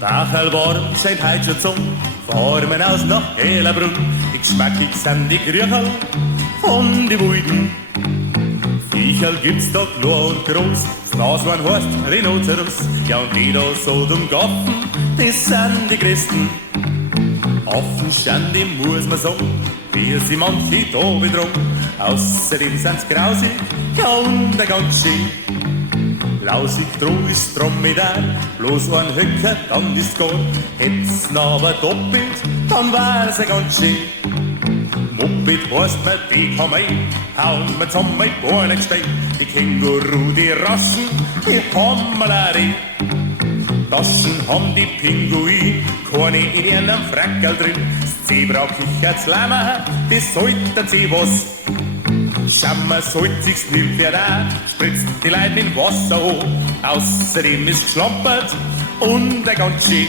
Bachelwarm scheint heut schon zum Formen aus nach Hellerbrunn. Die geschmackig sind die Krüchel von die Wilden. Viecherl gibt's da klar und groß, das Nashorn heißt Rhinoceros. Ja und die da so dumm Gaffen, das sind die größten. Affen ständig muss man sagen, wie sie manche da bedrungen. Außerdem sind's grausig, ja und ganz schön. Lausig drum ist Dromedar, bloß ein Höcker, dann ist gar. Hätt's aber doppelt, dann wär's ganz schön. Moped heißt mir, die kann man hauen wir zusammen mit Beinen gestehen. Die Känguru, die Raschen, die haben wir auch die. Taschen haben die Pinguin, keine in ihrem Frackerl drin. Das Zebra kichert's Lämmer, das sollte sie was. Schammer sollt sich's nimmt wer da, spritzt die Leute in Wasser hoch. Außerdem ist geschlampert und ein ganz schön.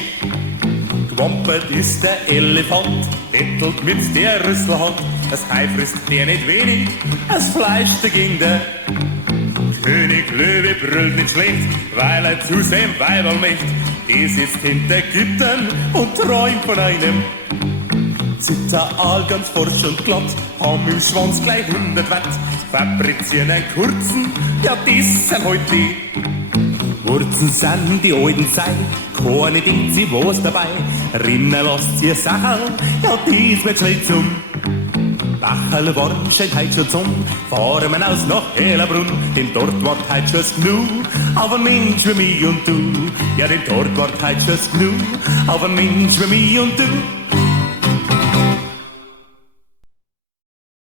Gewampert ist der Elefant, bettelt mit der Rüsselhand. Das Hai frisst der nicht wenig, das Fleisch dagegen der König Löwe brüllt nicht schlecht, weil er zu seinem Weiberl möcht. Der sitzt hinter Gittern und träumt von einem Zitteraal ganz forsch und glatt, haben im Schwanz gleich 100 Watt, fabrizieren einen kurzen, ja das sind heute die Wurzen sind die alten Zeit, keine denkt sie was dabei, rinnen lasst ihr Sachen, ja dies wird schnell zum Bachelwarm scheint heut schon zum Fahren aus nach Hellerbrunn, denn dort wart heut schon's genug auf ein Mensch wie mich und du. Ja, denn dort wart heut schon's genug auf ein Mensch wie mich und du.